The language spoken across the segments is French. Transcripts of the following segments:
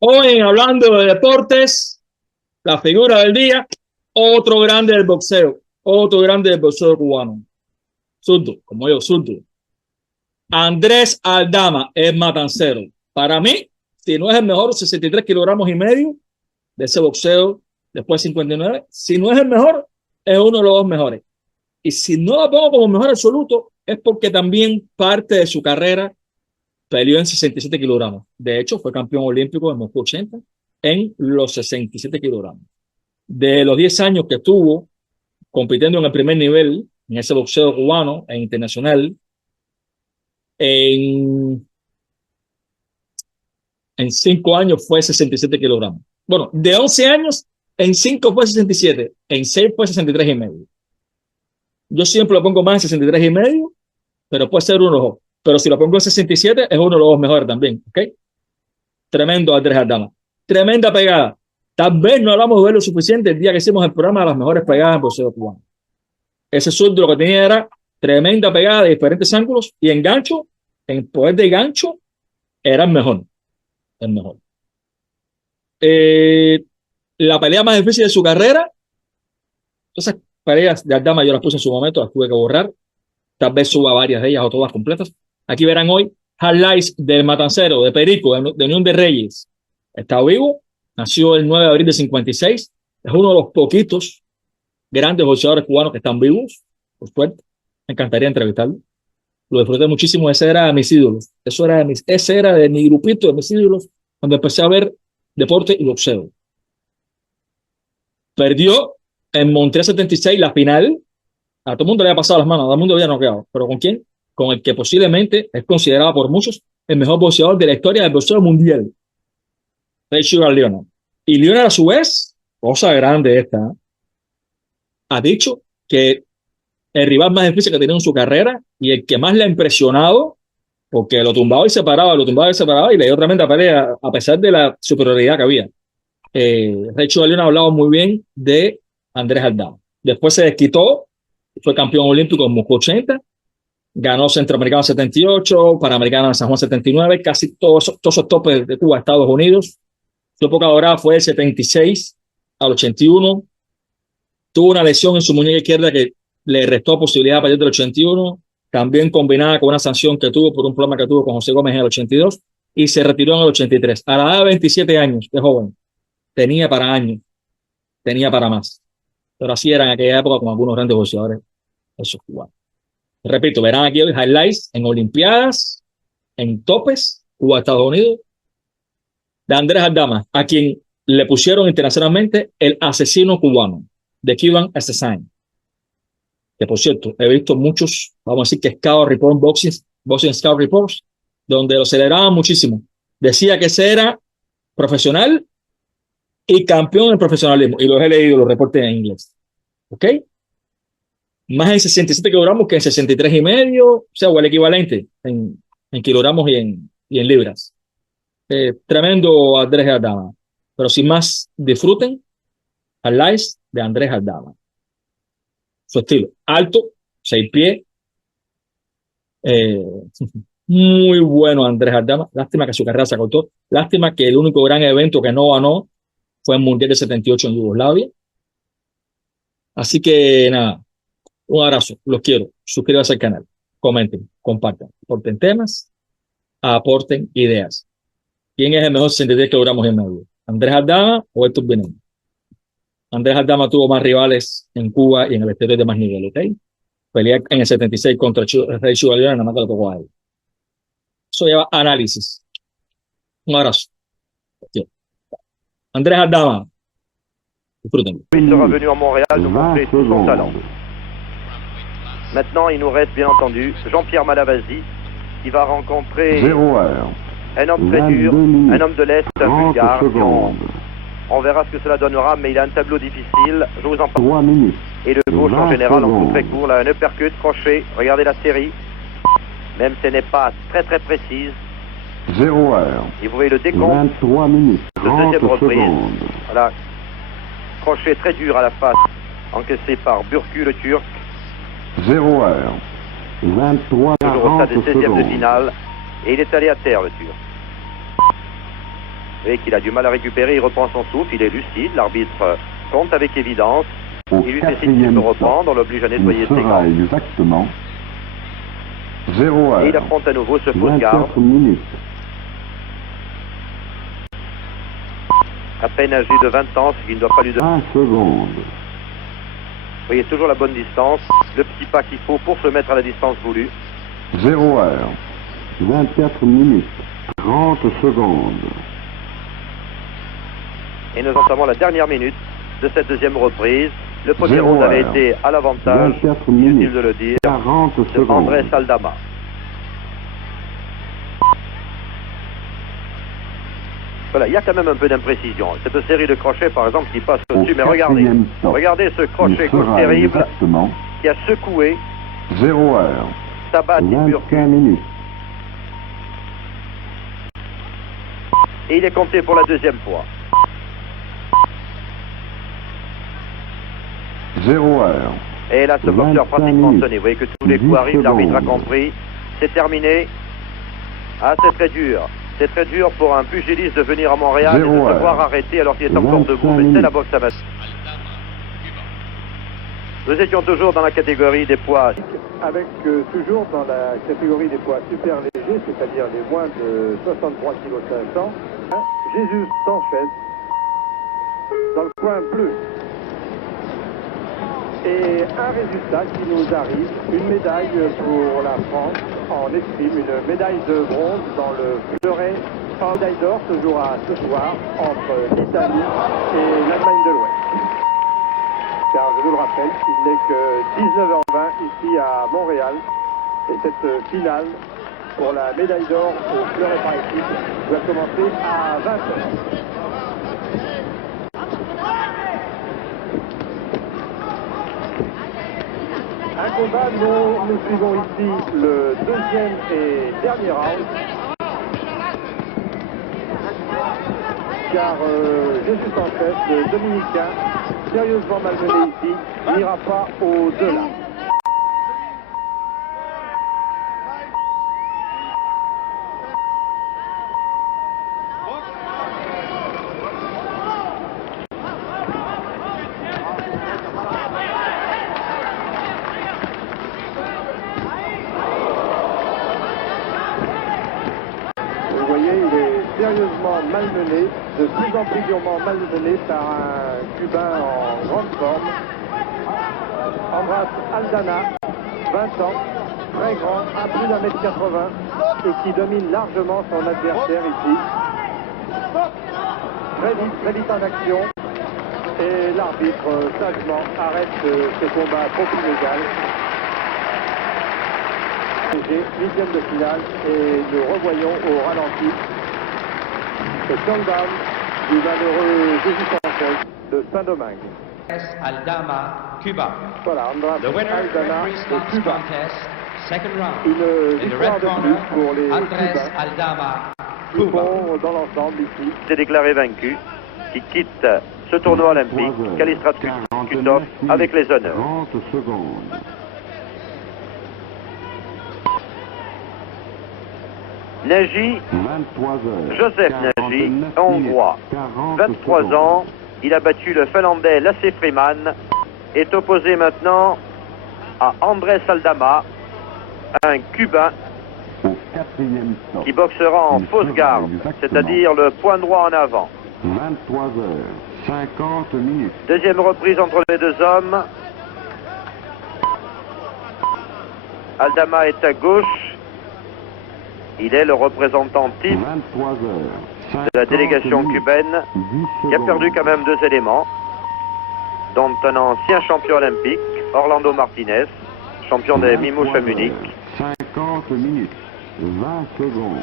Hoy, hablando de deportes, la figura del día, otro grande del boxeo, otro grande del boxeo cubano, zurdo, como yo, zurdo. Andrés Aldama es matancero. Para mí, si no es el mejor, 63 kilogramos y medio de ese boxeo, después 59, si no es el mejor, es uno de los dos mejores. Y si no lo pongo como mejor absoluto, es porque también parte de su carrera peleó en 67 kilogramos. De hecho, fue campeón olímpico en Moscú 80 en los 67 kilogramos. De los 10 años que estuvo compitiendo en el primer nivel, en ese boxeo cubano e internacional, en, en 5 años fue 67 kilogramos. Bueno, de 11 años, en 5 fue 67, en 6 fue 63 y medio. Yo siempre lo pongo más en 63 y medio, pero puede ser uno de los dos. Pero si lo pongo en 67, es uno de los dos mejores también, ¿ok? Tremendo Andrés Aldama. Tremenda pegada. Tal vez no hablamos de él lo suficiente el día que hicimos el programa de las mejores pegadas en boxeo cubano. Ese zurdo lo que tenía era tremenda pegada de diferentes ángulos y en gancho, en poder de gancho, era el mejor. El mejor. Eh, la pelea más difícil de su carrera, esas peleas de Aldama yo las puse en su momento, las tuve que borrar. Tal vez suba varias de ellas o todas completas. Aquí verán hoy highlights del matancero, de Perico, de Unión de Reyes. Está vivo, nació el 9 de abril de 56. Es uno de los poquitos grandes boxeadores cubanos que están vivos, por suerte. Me encantaría entrevistarlo. Lo disfruté muchísimo. Ese era de mis ídolos. Ese era de mi grupito de mis ídolos cuando empecé a ver deporte y boxeo. Perdió en Montreal 76 la final. A todo el mundo le había pasado las manos, a todo el mundo había noqueado. ¿Pero con quién? Con el que posiblemente es considerado por muchos el mejor boxeador de la historia del boxeo mundial, Ray Sugar Leonard. Y Leonard, a su vez, cosa grande esta, ha dicho que el rival más difícil que ha tenido en su carrera y el que más le ha impresionado, porque lo tumbaba y se paraba, y le dio tremenda pelea a pesar de la superioridad que había. Ray Sugar Leonard ha hablado muy bien de Andrés Aldama. Después se desquitó, fue campeón olímpico en Moscú 80, ganó Centroamericano 78, Panamericano en San Juan 79, casi todos esos topes de Cuba, Estados Unidos. Su época dorada fue del 76 al 81. Tuvo una lesión en su muñeca izquierda que le restó posibilidad a partir del 81, también combinada con una sanción que tuvo por un problema que tuvo con José Gómez en el 82, y se retiró en el 83. A la edad de 27 años, de joven, tenía para años, tenía para más. Pero así era en aquella época con algunos grandes boxeadores, esos cubanos. Repito, verán aquí hoy highlights en Olimpiadas, en topes, Cuba, Estados Unidos, de Andrés Aldama, a quien le pusieron internacionalmente el asesino cubano, de Cuban Assassin. Que por cierto, he visto muchos, vamos a decir que Scout Report, Boxing Scout Reports, donde lo celebraban muchísimo. Decía que ese era profesional y campeón en profesionalismo, y los he leído, los reportes en inglés. ¿Ok? Más en 67 kilogramos que en 63 y medio, o sea, o el equivalente en kilogramos y en libras. Tremendo Andrés Aldama. Pero sin más, disfruten al live de Andrés Aldama. Su estilo, alto, 6 pies, muy bueno Andrés Aldama. Lástima que su carrera se acortó. Lástima que el único gran evento que no ganó fue el Mundial de 78 en Yugoslavia. Así que nada, un abrazo, los quiero. Suscríbanse al canal, comenten, compartan, aporten temas, aporten ideas. ¿Quién es el mejor 63 kilogramos y medio? ¿Andrés Aldama o Héctor Veneno? Andrés Aldama tuvo más rivales en Cuba y en el exterior de más nivel, ¿ok? Pelea en el 76 contra Ray Sugar Leonard, nada más que lo tocó a él. Eso lleva análisis. Un abrazo. Andrés Aldama, disfruten. Il sera venu à Montréal nous montrer tout son talent. Maintenant, il nous reste bien entendu Jean-Pierre Malavasi qui va rencontrer un homme très dur, un homme de l'Est, un Bulgare. On verra ce que cela donnera, mais il a un tableau difficile. Je vous en parle. Et le gauche en général, en coup très court, là, un uppercut, crochet. Regardez la série. Même si elle n'est pas très très précise. 0 heure. Et vous voyez le décompte 23 minutes. de deuxième reprise. Voilà. Crochet très dur à la face, encaissé par Burku le Turc. 0 heure. 23 Toujours au stade des 16e de secondes. finale. Et il est allé à terre, le Turc. Et qu'il a du mal à récupérer, il reprend son souffle, il est lucide, l'arbitre compte avec évidence. Il lui fait signe qu'il peut reprendre, on l'oblige à nettoyer ses gants. Exactement 0 heure. Et il affronte à nouveau ce faux garde. 24 minutes. À peine âgé de 20 ans, ce qui ne doit pas lui donner. 1 seconde. Vous voyez toujours la bonne distance, le petit pas qu'il faut pour se mettre à la distance voulue. 0 heure. 24 minutes. 30 secondes. Et nous entamons la dernière minute de cette deuxième reprise. Le premier 0 round avait heure. été à l'avantage, 24 inutile minutes. de le dire, 40 de secondes. Andrés Aldama. Voilà, il y a quand même un peu d'imprécision. Cette série de crochets, par exemple, qui passe au-dessus. Mais regardez, regardez ce crochet gauche terrible exactement qui a secoué 0 heure. Tabat et 25 Burku. minutes. Et il est compté pour la deuxième fois. 0 heure. Et là, ce boxeur 25 pratiquement minutes. sonné. Vous voyez que tous les 10 coups arrivent, l'arbitre a secondes. compris. C'est terminé. Ah, c'est très dur. C'est très dur pour un pugiliste de venir à Montréal et de 0 se heure. voir arrêté alors qu'il est encore 25 debout. Mais c'est minutes. la boxe amateur. Nous étions toujours dans la catégorie des poids. Avec toujours dans la catégorie des poids super légers, c'est-à-dire les moins de 63 kg 500, Jésus Sanchez dans le coin bleu. Et un résultat qui nous arrive, une médaille pour la France en escrime, une médaille de bronze dans le fleuret. En médaille d'or se jouera ce soir entre l'Italie et l'Allemagne de l'Ouest. Car je vous le rappelle, il n'est que 19h20 ici à Montréal. Et cette finale pour la médaille d'or au fleuret par équipe doit commencer à 20h. Un combat dont nous suivons ici le deuxième et dernier round. Car Jésus Sanchez, le Dominicain, sérieusement malmené ici, n'ira pas au-delà. Vous voyez, il est sérieusement malmené, de plus en plus durement malmené par un Cubain en grande forme. Andrés Aldana, 20 ans, très grand, à plus d'1m80 et qui domine largement son adversaire ici. Très vite en action. Et l'arbitre sagement arrête ce combat trop inégal. Huitième de finale et nous revoyons au ralenti ce countdown du malheureux Jésus Sanchez de Saint-Domingue. Aldama, Cuba. Voilà, Andrés The winner, Aldana referee de stops Cuba. contest, second round. Une In the victoire red de corner, plus pour les Andrés Cubains Aldama, qui Cuba. font dans l'ensemble ici. C'est déclaré vaincu, qui quitte ce tournoi olympique, Kalistrat Kutov, avec les honneurs. 30 secondes. Nagy, 23 heures. Joseph Nagy, 49 hongrois, minutes, 40 23 secondes. ans, il a battu le finlandais Lasse Freeman, est opposé maintenant à Andrés Aldama, un Cubain Au quatrième stop. qui boxera en Il fausse sera garde, exactement c'est-à-dire le point droit en avant. 23 heures. 50 minutes. Deuxième reprise entre les deux hommes. Aldama est à gauche. Il est le représentant type 23 heures. de la délégation cubaine, qui a perdu quand même deux éléments, dont un ancien champion olympique, Orlando Martinez, champion des Mimouches à Munich. 50 minutes. 20 secondes.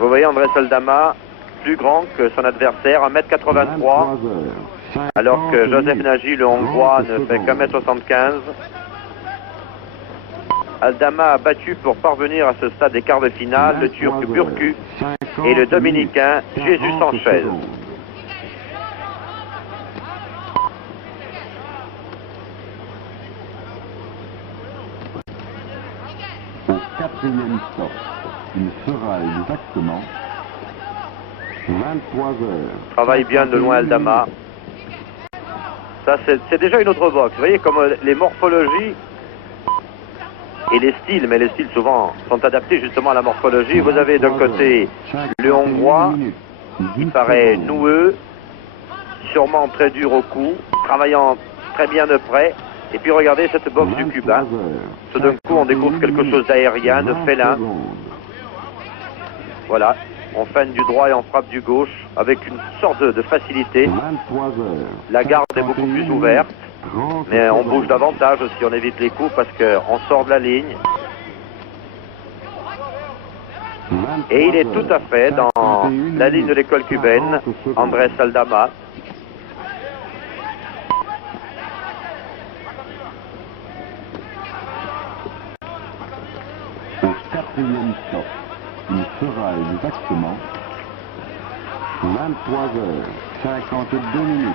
Vous voyez Andrés Aldama, plus grand que son adversaire, 1m83, 23 heures. alors que 50 Joseph minutes, Nagy, le Hongrois, 30 ne fait secondes. qu'1m75. Aldama a battu pour parvenir à ce stade des quarts de finale le Turc 23 Burku heures, 50 et le Dominicain minutes, Jésus 40 Sanchez. secondes. Au quatrième stop, il sera exactement 23 heures. Travaille bien de loin Aldama. Ça, c'est déjà une autre boxe. Vous voyez, comme les morphologies et les styles, mais les styles souvent sont adaptés justement à la morphologie. Vous avez d'un côté le Hongrois, qui paraît noueux, sûrement très dur au cou, travaillant très bien de près. Et puis regardez cette boxe du Cubain. Tout d'un coup, on découvre quelque chose d'aérien, de félin. Voilà, on feinte du droit et on frappe du gauche avec une sorte de facilité. 23 heures. La garde est beaucoup plus ouverte, mais on bouge davantage aussi, on évite les coups parce qu'on sort de la ligne. Et il est tout à fait dans la ligne de l'école cubaine, Andrés Aldama. Au quatrième stop, il sera exactement 23 heures, 52 minutes.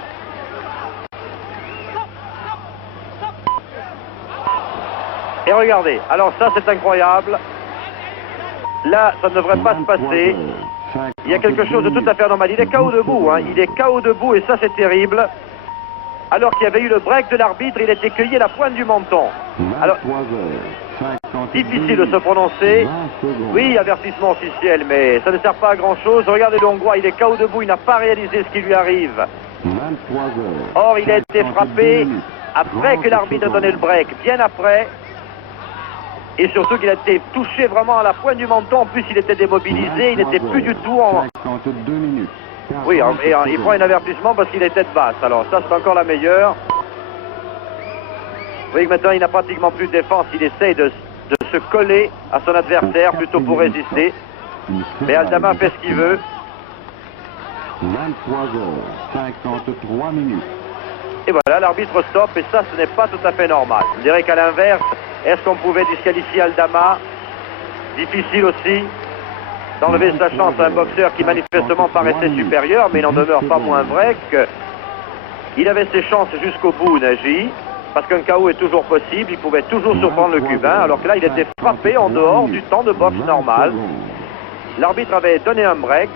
Et regardez, alors ça c'est incroyable. Là, ça ne devrait pas se passer. Il y a quelque chose de tout à fait anormal. Il est KO debout, hein. Il est KO debout et ça c'est terrible. Alors qu'il y avait eu le break de l'arbitre, il était cueilli à la pointe du menton. Alors, difficile de se prononcer. Oui, avertissement officiel, mais ça ne sert pas à grand chose. Regardez le Hongrois, il est KO debout, il n'a pas réalisé ce qui lui arrive. Or, il a été frappé après que l'arbitre a donné le break, bien après. Et surtout qu'il a été touché vraiment à la pointe du menton. En plus, il était démobilisé, il n'était plus du tout en... 52 minutes. Oui, et il prend un avertissement parce qu'il est tête basse. Alors ça, c'est encore la meilleure. Vous voyez que maintenant, il n'a pratiquement plus de défense. Il essaye de se coller à son adversaire plutôt pour résister. Mais Aldama fait ce qu'il veut. 23 heures, 53 minutes. Et voilà, l'arbitre stoppe. Et ça, ce n'est pas tout à fait normal. Je dirais qu'à l'inverse, est-ce qu'on pouvait disqualifier Aldama? Difficile aussi d'enlever sa chance à un boxeur qui manifestement paraissait supérieur, mais il n'en demeure pas moins vrai qu'il avait ses chances jusqu'au bout, Nagy, parce qu'un KO est toujours possible, il pouvait toujours surprendre le Cubain, alors que là, il était frappé en dehors du temps de boxe normal. L'arbitre avait donné un break,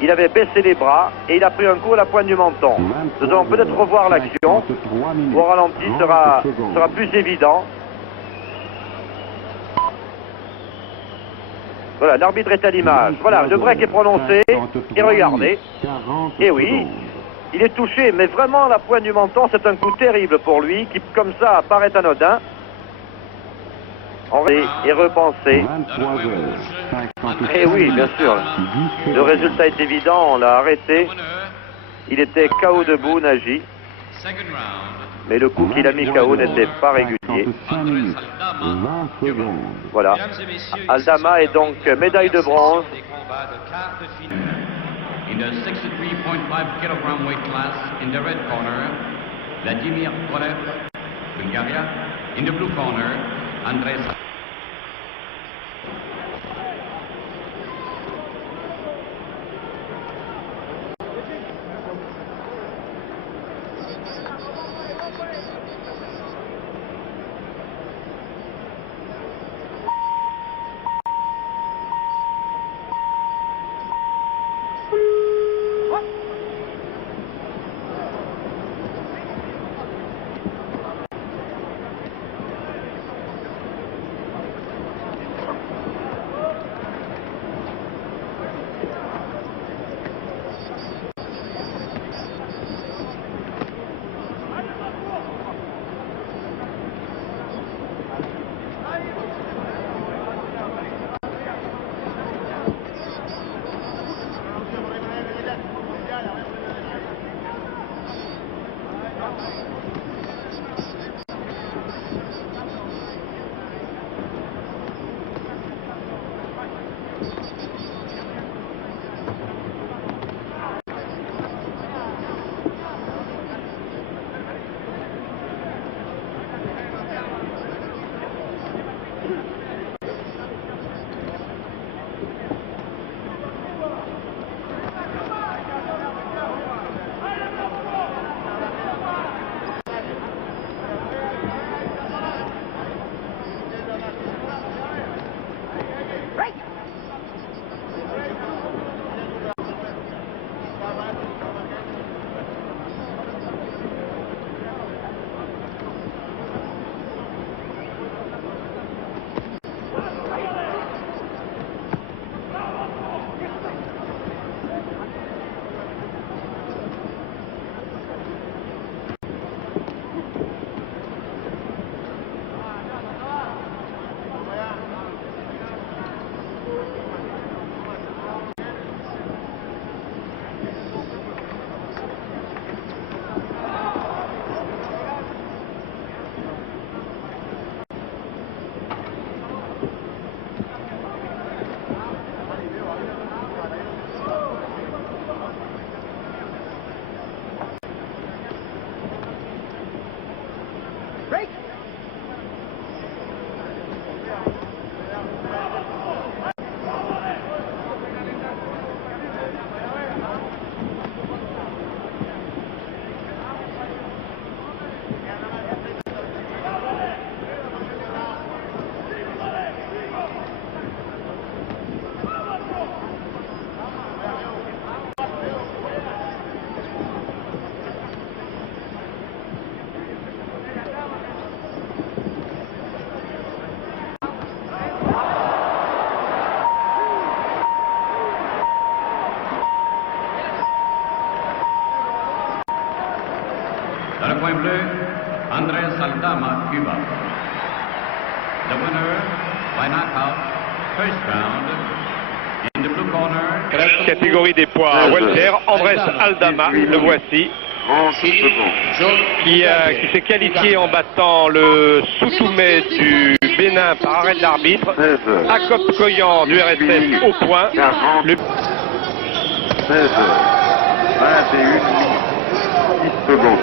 il avait baissé les bras et il a pris un coup à la pointe du menton. Nous allons peut-être revoir l'action, au ralenti sera plus évident. Voilà, l'arbitre est à l'image. Voilà, le break est prononcé. Et regardez. Et oui, il est touché, mais vraiment la pointe du menton, c'est un coup terrible pour lui, qui comme ça paraît anodin. On va et repenser. Et oui, bien sûr. Le résultat est évident, on l'a arrêté. Il était KO debout, Nagy. Mais le coup qu'il a mis KO n'était pas régulier. Voilà. Aldama est donc médaille de bronze. In the 63.5 kilogram weight class, in the red corner, Vladimir Kolev, Bulgaria. In the blue corner, Andrés. point bleu, Andrés Aldama, Cuba. The winner by knockout, first round, in the blue corner. Catégorie des poids welter, Andrés Aldama, le voici, qui s'est qualifié en battant le Soutoumé du Bénin par arrêt de l'arbitre, Akop Koyan du RSS au point. 16 heures, 21 minutes, 10 secondes.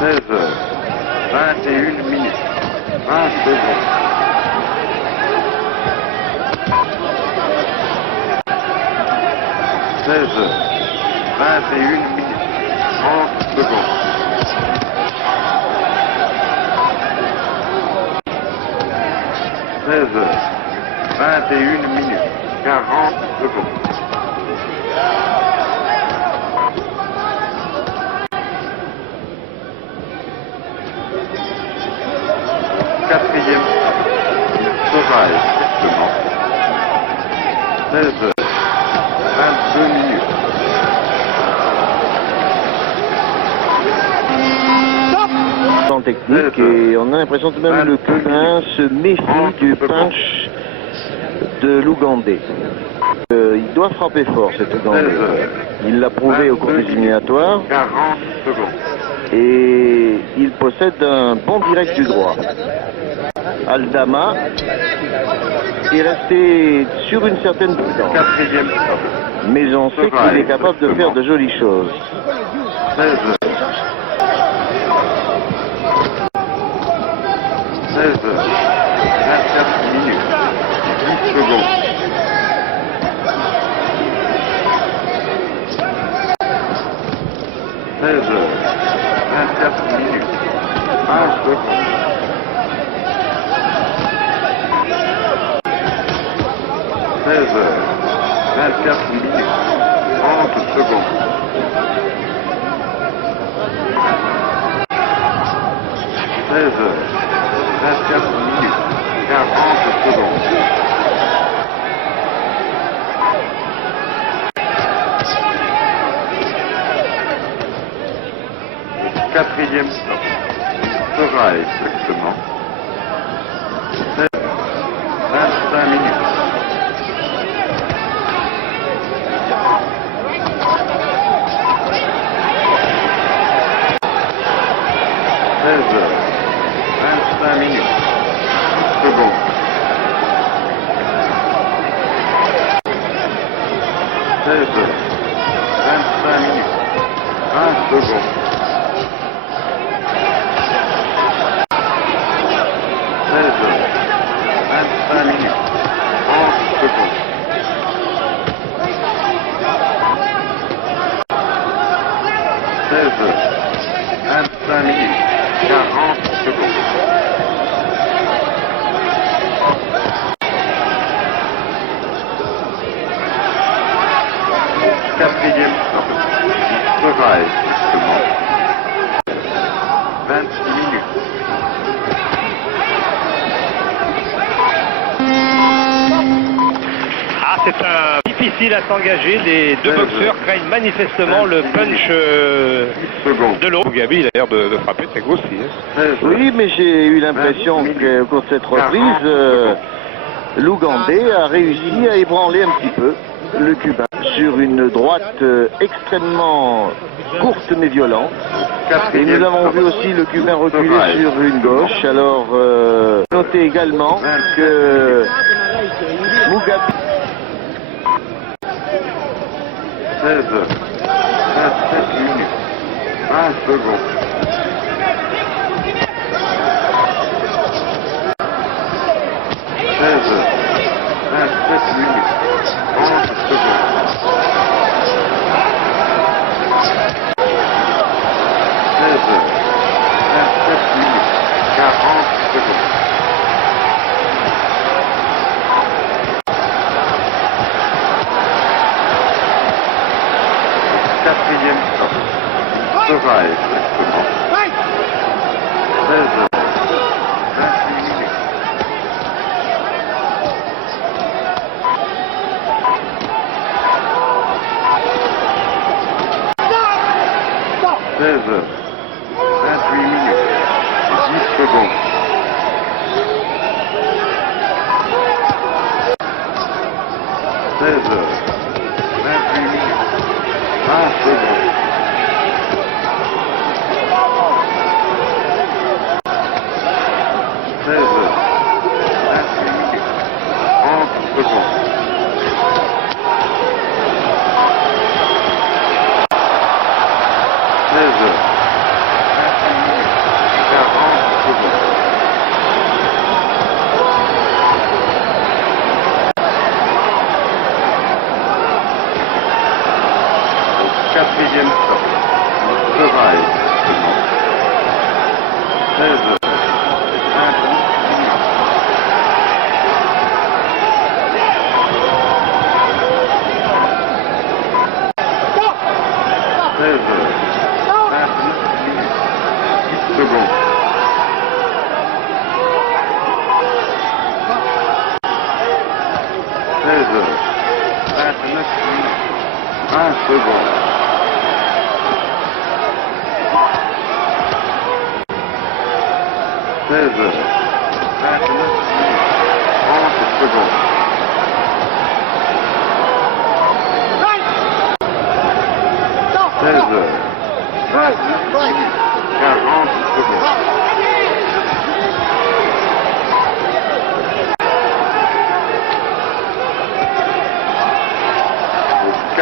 16 heures, 21 minutes, 20 secondes. 16 heures, 21 minutes, 30 secondes. 16 heures, 21 minutes, 40 secondes. 4e, il sera exactement 16 heures, 22 minutes. Technique et on a l'impression que même le Cubain se méfie du punch de l'Ougandais. Il doit frapper fort cet Ougandais. Il l'a prouvé au cours des éliminatoires et il possède un bon direct du droit. Aldama est resté sur une certaine prudence, mais on sait qu'il est capable de faire de jolies choses. 16 heures, 24 minutes, 10 secondes. 16 heures, 24 minutes, 1 seconde. 16 heures, 24 minutes, 30 secondes. 16 heures, 24 minutes, 40 secondes. 4e stop sera exactement 25 minutes. 16 heures, 25 minutes, 10 secondes. 16 heures, 25 minutes, 20 secondes. 16 heures, 25 minutes, 30 secondes. 16 heures, 25 minutes, 40 secondes. 4e stop sera exactement 26 minutes. Ah, c'est difficile à s'engager. Les deux boxeurs craignent manifestement le punch de l'autre. Gabi, il a l'air de frapper très gauche aussi. Oui, mais j'ai eu l'impression qu'au cours de cette reprise, l'Ougandais a réussi à ébranler un petit peu le Cubain sur une droite extrêmement courte mais violente. Et nous avons vu aussi le Cubain reculer sur une gauche. Alors, notez également que Mugabe 16 heures, 27 minutes, 20 secondes. 16 heures, 27 minutes, 30 secondes. 16 heures, 27 minutes, 40 secondes. 4e stop sera exactement secondes. 16 heures, 28 minutes, 1 seconde. 16 heures, 28 minutes, 30 secondes. 16 heures, 28 minutes, 40 secondes. 4e stop. Travail. 16 heures. 28 minutes. 16 heures. 29 minutes. 10 secondes. 16 heures. 29 minutes. 1 seconde. 16 heures, 29 minutes, 30 secondes. 16 heures, 29 minutes, 40 secondes.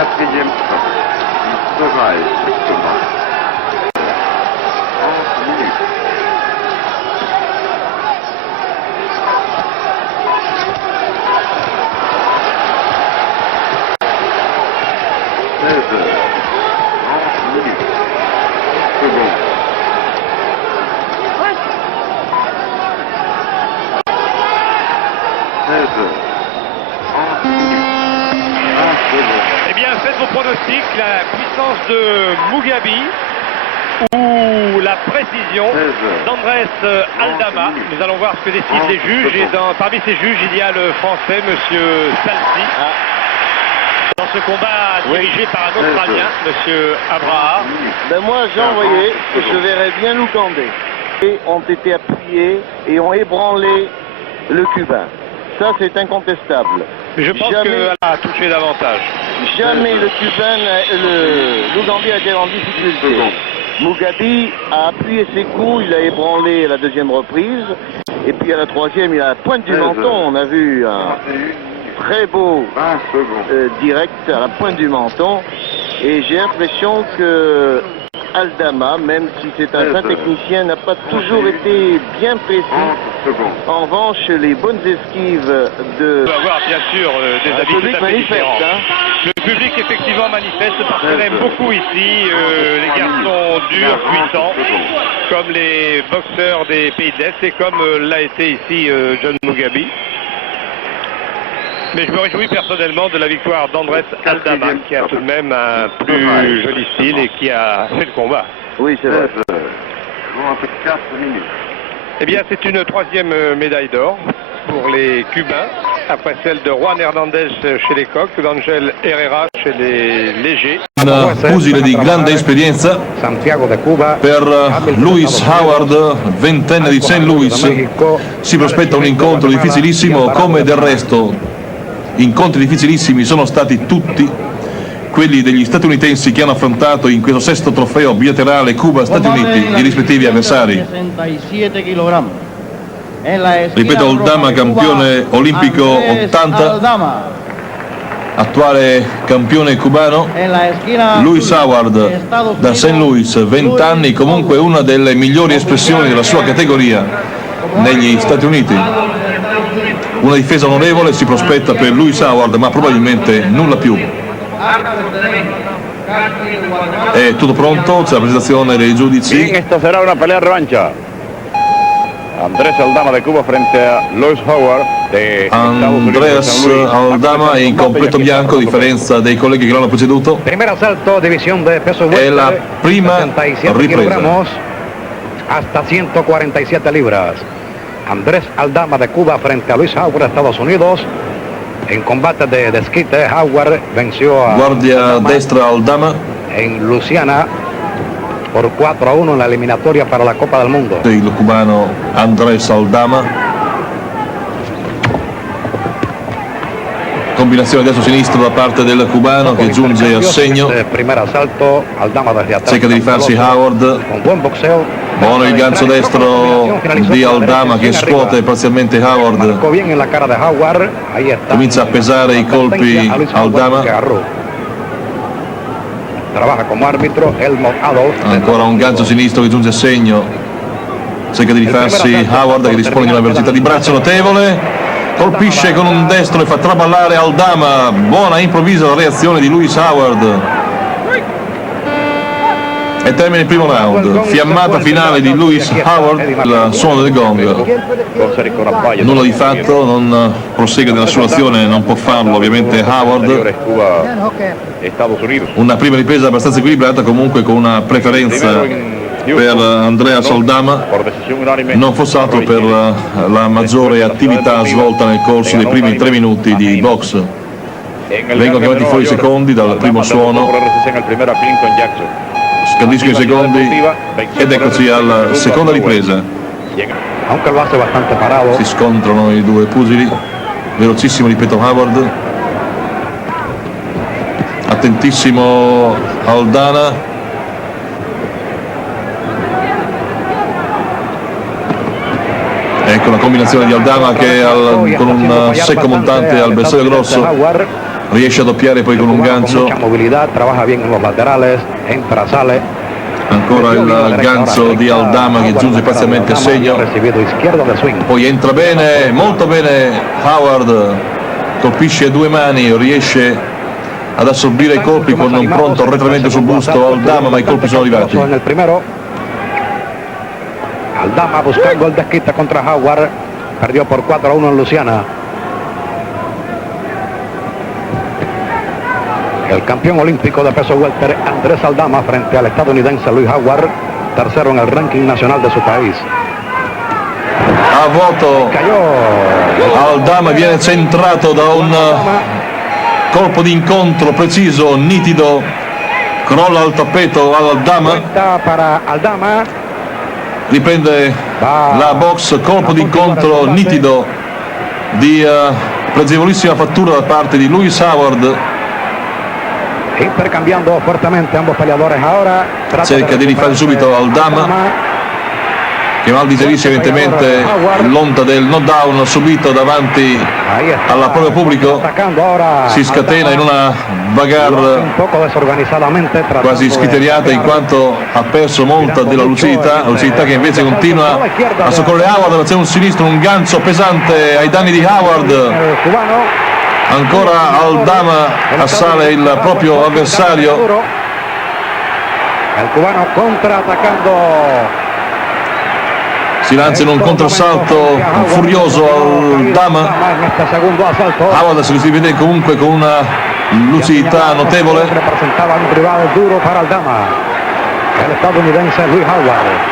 4e stop. Il sera exactement 30 minutes. 16 heures, 30 minutes, 10 secondes. 16 heures, 30 minutes, 1 seconde. Eh bien, faites vos pronostics, la puissance de Mugabi ou la précision d'Andrés Aldama. Nous allons voir ce que décident les juges. Et parmi ces juges, il y a le français, monsieur Salsi. Dans ce combat dirigé par un Australien, monsieur Abraham. Ben moi, Jean, voyez, je verrais bien l'Ougandais. Et ont été appuyés et ont ébranlé le Cubain. Ça, c'est incontestable. Je pense qu'elle a touché davantage. Jamais le Cubain, l'Ougandais a été en difficulté. Mugabi a appuyé ses coups, il a ébranlé à la deuxième reprise. Et puis à la troisième, il a la pointe du menton. On a vu un très beau direct à la pointe du menton. Et j'ai l'impression que Aldama, même si c'est un fin technicien, n'a pas toujours été bien précis. En revanche, les bonnes esquives de... On peut avoir bien sûr des habits tout à fait différents. Le public effectivement manifeste parce qu'on aime beaucoup ici les garçons durs, puissants, comme les boxeurs des pays de l'Est et comme l'a été ici John Mugabi. Mais je me réjouis personnellement de la victoire d'Andrés Aldama, qui a tout de même un plus joli style et qui a fait le combat. Oui, c'est vrai. 4 minutes. Eh bien, c'est une troisième médaille d'or pour les Cubains, après celle de Juan Hernandez chez les coqs, d'Angel Herrera chez les légers. Un pugile di grande esperienza per Luis Howard, ventenne di St. Louis. Si prospetta un incontro difficilissimo, come del resto incontri difficilissimi sono stati tutti quelli degli statunitensi che hanno affrontato in questo sesto trofeo bilaterale Cuba-Stati Uniti i rispettivi avversari. Ripeto, Aldama campione olimpico 80, attuale campione cubano. Luis Howard da St. Louis, 20 anni, comunque una delle migliori espressioni della sua categoria negli Stati Uniti. Una difesa onorevole si prospetta per Luis Howard, ma probabilmente nulla più. È tutto pronto, c'è la presentazione dei giudici. Esta será una pelea revancha. Andrés Aldama de Cuba frente a Luis Howard de Andrés Aldama in completo bianco, a differenza dei colleghi che l'hanno preceduto. Primer asalto, división de peso È la prima 77 ripresa. kilogramos hasta 147 libras. Andrés Aldama de Cuba frente a Luis Howard de Estados Unidos. En combate de desquite, Howard venció a Guardia Aldama destra Aldama en Luisiana por 4-1 en la eliminatoria para la Copa del Mundo. Il cubano Andrés Aldama. Combinazione destro-sinistro da parte del cubano che giunge a segno. Cerca di rifarsi Howard. Buono il gancio destro di Aldama che scuote parzialmente Howard. Comincia a pesare i colpi Aldama. Ancora un gancio sinistro che giunge a segno. Cerca di rifarsi Howard che dispone di una velocità di braccio notevole. Colpisce con un destro e fa traballare Aldama. Buona improvvisa reazione di Louis Howard. E termina il primo round. Fiammata finale di Louis Howard. Il suono del gong. Nulla di fatto, non prosegue nella sua azione, non può farlo ovviamente Howard. Una prima ripresa abbastanza equilibrata, comunque con una preferenza per Andreas Aldama, non fosse altro per la maggiore attività svolta nel corso dei primi 3 minuti di box. Vengono chiamati fuori i secondi dal primo suono, scandiscono i secondi ed eccoci alla seconda ripresa. Si scontrano i due pugili, velocissimo ripeto Howard, attentissimo Aldana. Ecco la combinazione di Aldama che con un secco montante al bersaglio grosso riesce a doppiare poi con un gancio. Ancora il gancio di Aldama che giunge parzialmente a segno. Poi entra bene, molto bene Howard, colpisce a 2 mani, riesce ad assorbire i colpi con un pronto arretramento sul busto Aldama, ma i colpi sono arrivati. Aldama buscando el desquite contra Howard, perdió por 4-1 en Luciana. El campeón olímpico de peso welter Andrés Aldama frente al estadounidense Louis Howard, tercero en el ranking nacional de su país. A vuoto Aldama viene centrato da un colpo di incontro preciso, nitido, crolla al tappeto Aldama. Para Aldama. Riprende la box, colpo d'incontro nitido di pregevolissima fattura da parte di Louis Howard. Intercambiando fuertemente ambos peleadores ahora. Cerca di rifare subito Aldama che mal digerisce evidentemente l'onda del knockdown subito davanti al proprio pubblico. Si scatena in una bagarre quasi scriteriata in quanto ha perso molta della lucidità che invece continua a soccorrere Howard. C'è un sinistro, un gancio pesante ai danni di Howard. Ancora Aldama assale il proprio avversario. Il cubano contraatacando. Si lancia in un contrassalto furioso Aldama. Howard si vede comunque con una lucidità notevole. Rappresentava un rivale duro per Aldama, el statunitense Louis Howard.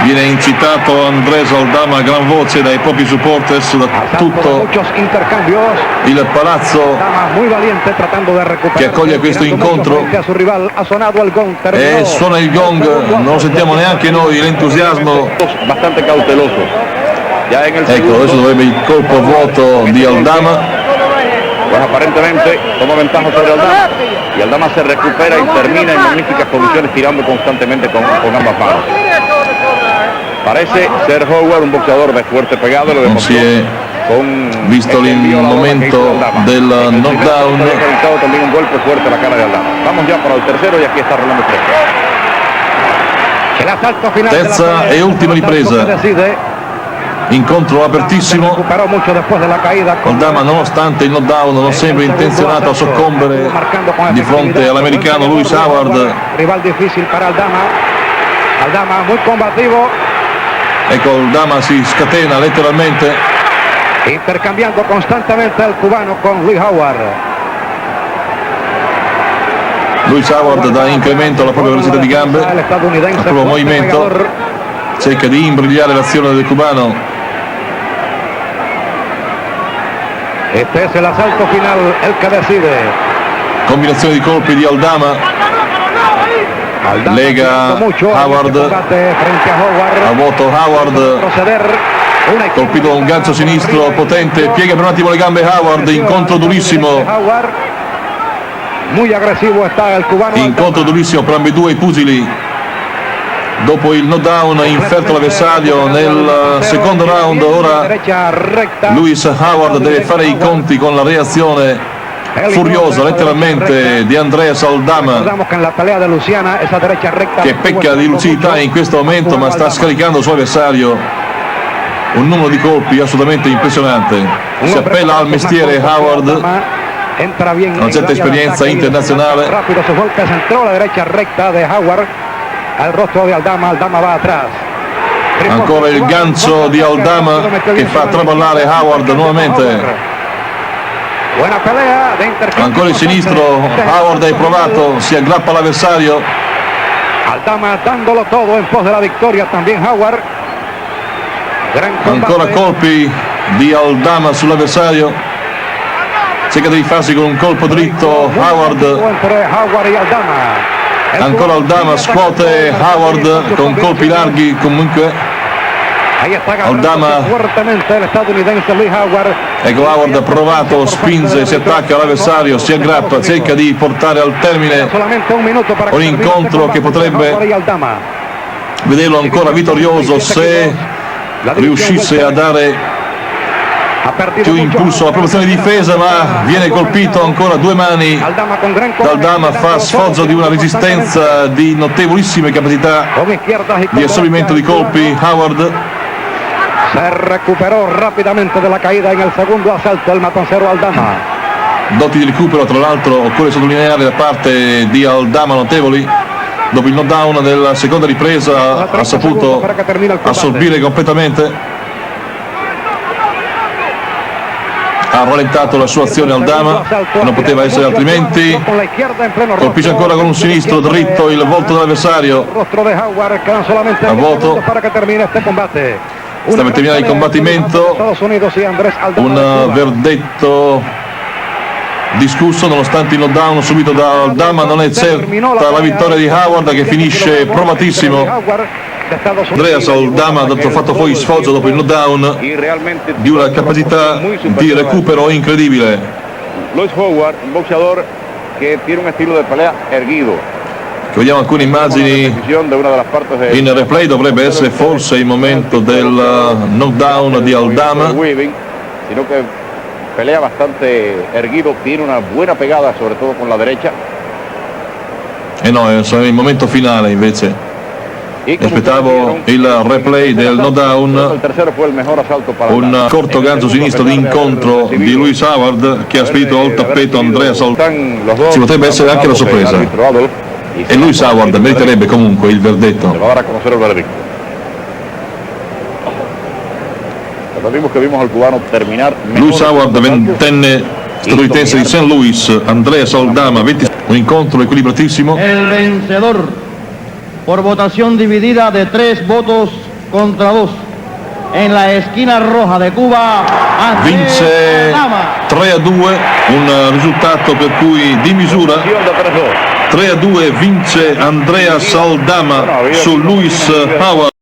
Viene incitato Andrés Aldama a gran voce dai propri supporters, da tutto il palazzo che accoglie questo incontro, e suona il gong, non lo sentiamo neanche noi, l'entusiasmo. Bastante cauteloso. Ecco, adesso dovrebbe il colpo a vuoto di Aldama. Pues aparentemente toma ventaja sobre Aldama y Aldama se recupera y termina en magníficas condiciones tirando constantemente con ambas manos. Parece ser Howard un boxeador de fuerte pegado, lo demostró con visto il momento del knockdown. Ha conectado también un golpe fuerte a la cara de Aldama. Vamos ya para el tercero y aquí está Rolando Fresco. Terza e ultima ripresa. Incontro apertissimo. Aldama, nonostante il knockdown, non sembra intenzionato a soccombere di fronte all'americano Louis Howard. Rival difficile per Aldama. Aldama muy combativo. Ecco, Aldama si scatena letteralmente. Intercambiando costantemente al cubano con Louis Howard. Louis Howard dà incremento alla propria velocità di gambe, al proprio movimento, cerca di imbrigliare l'azione del cubano. Este es el asalto final, el que decide. Combinazione di colpi di Aldama. lega Howard, a vuoto Howard, colpito da un gancio sinistro potente, piega per un attimo le gambe Howard, incontro durissimo. Incontro durissimo per ambedue i pugili. Dopo il knockdown inferto l'avversario nel secondo round, ora Lewis Howard deve fare i conti con la reazione furiosa letteralmente di Andreas Aldama, che pecca di lucidità in questo momento, ma sta scaricando il suo avversario un numero di colpi assolutamente impressionante. Si appella al mestiere Howard, una certa esperienza internazionale. Rápido sus golpes, entró la derecha recta de Howard al rostro de Aldama. Aldama va atrás. Ancora il gancio di Aldama che fa traballare Howard nuovamente. Ancora il sinistro, Howard è provato, si aggrappa all'avversario. Aldama dándolo todo en pos de la victoria también Howard. Ancora colpi di Aldama sull'avversario. Cerca di farsi con un colpo dritto Howard. Ancora Aldama scuote Howard con colpi larghi comunque. Aldama, ecco Howard ha provato, spinge, si attacca all'avversario, si aggrappa, cerca di portare al termine un incontro che potrebbe vederlo ancora vittorioso se riuscisse a dare più impulso alla promozione di difesa, ma viene colpito ancora a due mani. Aldama fa sfoggio di una resistenza di notevolissime capacità di assorbimento di colpi. Howard se recuperó rápidamente de la caída en el segundo asalto el matoncero Aldama. Doti di recupero, tra l'altro, occorre sottolineare da parte di Aldama notevoli. Dopo il knockdown della seconda ripresa ha saputo assorbire completamente. Ha rallentato la sua azione Aldama, non poteva essere altrimenti. Colpisce ancora con un sinistro dritto il volto dell'avversario. A vuoto. Sta per terminare il combattimento, un verdetto discusso nonostante il knockdown subito da Aldama. Non è certa la vittoria di Howard, che finisce provatissimo. Andreas Aldama ha fatto poi sfoggio dopo il knockdown di una capacità di recupero incredibile. Lewis Howard, un boxeador che tiene un estilo de pelea erguido. Vediamo alcune immagini in replay, dovrebbe essere forse il momento del knockdown di Aldama. Sino que pelea bastante erguido, tiene una buena pegada sobre todo con la derecha. E no, è il momento finale invece. Aspettavo il replay del knockdown, un corto gancio sinistro di incontro di Lewis Howard che ha spedito al tappeto Andreas Aldama. Ci potrebbe essere anche la sorpresa. E Lewis Howard meriterebbe comunque il verdetto. Lewis Howard, ventenne statunitense di St. Louis, Andreas Aldama, un incontro equilibratissimo. El vencedor por votación dividida de 3 votos contra 2 en la esquina roja de Cuba, vince 3-2, un risultato per cui di misura. 3-2 vince Andreas Aldama su Lewis Howard.